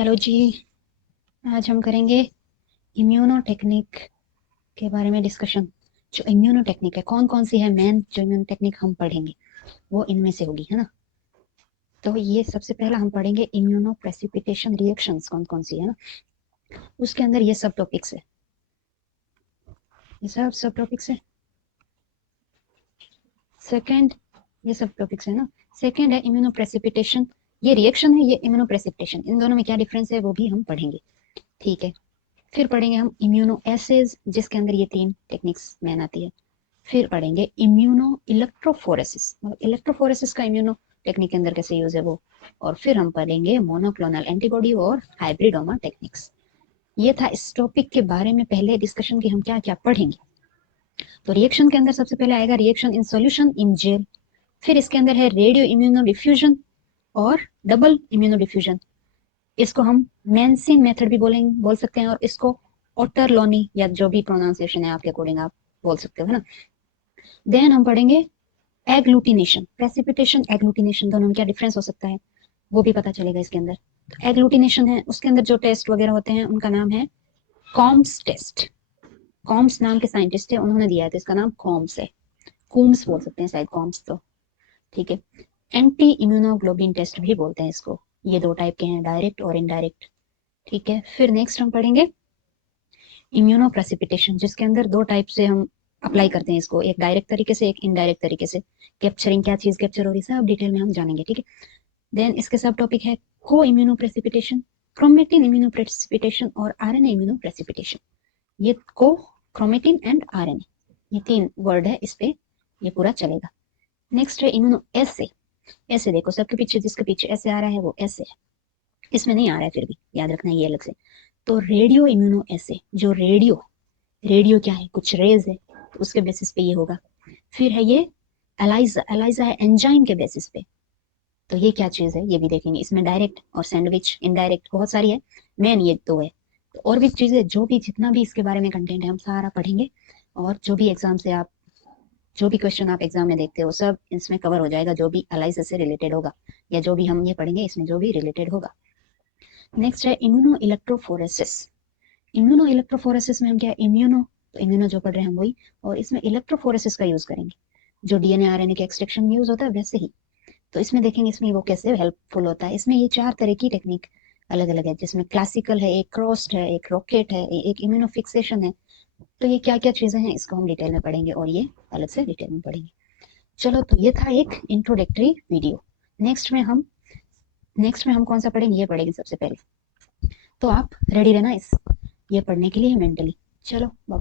Hello जी। आज हम करेंगे इम्यूनो टेक्निक के बारे में डिस्कशन। जो इम्यूनो टेक्निक है, कौन कौन सी है मेन जो इम्यूनो टेक्निक हम पढ़ेंगे वो इनमें से होगी, है ना। तो ये सबसे पहला हम पढ़ेंगे इम्यूनो प्रेसिपिटेशन रिएक्शंस कौन कौन सी है ना। उसके अंदर ये सब टॉपिक्स है, ये सब टॉपिक्स है। सेकंड, ये सब टॉपिक्स है ना। सेकंड है इम्यूनो प्रेसिपिटेशन। ये रिएक्शन है, ये इम्यूनो प्रेसिपिटेशन, इन दोनों में क्या डिफरेंस है वो भी हम पढ़ेंगे। ठीक है। फिर पढ़ेंगे हम इम्यूनो एसेज, जिसके अंदर ये तीन टेक्निक्स मेन आती है। फिर पढ़ेंगे इम्यूनो इलेक्ट्रोफोरेसिस, मतलब इलेक्ट्रोफोरेसिस का इम्यूनो टेक्निक के अंदर कैसे यूज है वो। और फिर हम पढ़ेंगे मोनोक्लोनल एंटीबॉडी और हाइब्रिडोमा टेक्निक्स। ये था इस टॉपिक के बारे में पहले डिस्कशन की हम क्या क्या पढ़ेंगे। तो रिएक्शन के अंदर सबसे पहले आएगा reaction in solution in gel. फिर इसके अंदर है रेडियो इम्यूनो डिफ्यूजन और डबल इम्यूनो डिफ्यूजन। इसको हम मेंसिन मेथड भी बोल सकते हैं, और इसको ऑटरलोनी या जो भी प्रोनाउंसिएशन है आपके अकॉर्डिंग आप बोल सकते हो, है ना। देन हम पढ़ेंगे एग्लूटिनेशन, प्रेसिपिटेशन, एग्लूटिनेशन, दोनों में क्या डिफरेंस हो सकता है वो भी पता चलेगा इसके अंदर। तो एग्लूटिनेशन है, उसके अंदर जो टेस्ट वगैरह होते हैं उनका नाम है कॉम्स टेस्ट। कॉम्स नाम के साइंटिस्ट है, उन्होंने दिया है, तो इसका नाम कॉम्स है। कूम्स बोल सकते हैं शायद, कॉम्स तो ठीक है। एंटी इम्यूनोग्लोबिन टेस्ट भी बोलते हैं इसको। ये दो टाइप के हैं, डायरेक्ट और इनडायरेक्ट। ठीक है। फिर नेक्स्ट हम पढ़ेंगे इम्यूनो प्रेसिपिटेशन, जिसके अंदर दो टाइप से हम अप्लाई करते हैं इसको, एक डायरेक्ट तरीके से, एक इनडायरेक्ट तरीके से। कैप्चरिंग, क्या चीज कैप्चर हो रही है सब डिटेल में हम जानेंगे, ठीक है। देन इसके सब टॉपिक है को immuno precipitation, chromatin immuno precipitation और आरएनए इम्यूनो प्रेसिपिटेशन। ये को, क्रोमेटिन एंड आरएनए, ये तीन वर्ड है इस पे, ये पूरा चलेगा। नेक्स्ट है इम्यूनो एसे। ऐसे देखो सबके पीछे, जिसके पीछे ऐसे आ रहा है वो ऐसे है, इसमें नहीं आ रहा है फिर भी याद रखना ये अलग से। तो रेडियो इम्यूनो ऐसे, जो रेडियो, रेडियो क्या है, कुछ रेज है, तो उसके बेसिस पे ये होगा। फिर है ये एलाइजा, एलाइजा है एंजाइम के बेसिस पे। तो ये क्या चीज है ये भी देखेंगे। इसमें डायरेक्ट और सैंडविच, इनडायरेक्ट, बहुत सारी है, मेन ये दो है। तो और भी चीजें, जो भी जितना भी इसके बारे में कंटेंट है हम सारा पढ़ेंगे। और जो भी एग्जाम से आप, जो भी क्वेश्चन आप एग्जाम में देखते हो सब इसमें कवर हो जाएगा, जो भी एलाइसिस से रिलेटेड होगा, या जो भी हम ये पढ़ेंगे इसमें जो भी रिलेटेड होगा। नेक्स्ट है इम्यूनो इलेक्ट्रोफोरेसिस। इम्यूनो इलेक्ट्रोफोरेसिस में हम क्या, इम्यूनो, तो इम्यूनो जो पढ़ रहे हैं हम वही, और इसमें इलेक्ट्रोफोरेसिस का यूज करेंगे, जो डीएनए आरएनए के एक्सट्रैक्शन में यूज होता है वैसे ही। तो इसमें देखेंगे इसमें वो कैसे हेल्पफुल होता है। इसमें ये चार तरह की टेक्निक अलग अलग है, जिसमें क्लासिकल है, एक क्रॉस्ड है, एक रॉकेट है, एक इम्यूनो फिक्सेशन है। तो ये क्या क्या चीजें हैं इसको हम डिटेल में पढ़ेंगे, और ये अलग से डिटेल में पढ़ेंगे। चलो, तो ये था एक इंट्रोडक्टरी वीडियो। नेक्स्ट में हम नेक्स्ट में हम कौन सा पढ़ेंगे, ये पढ़ेंगे सबसे पहले। तो आप रेडी रहना इस ये पढ़ने के लिए मेंटली। चलो बाय।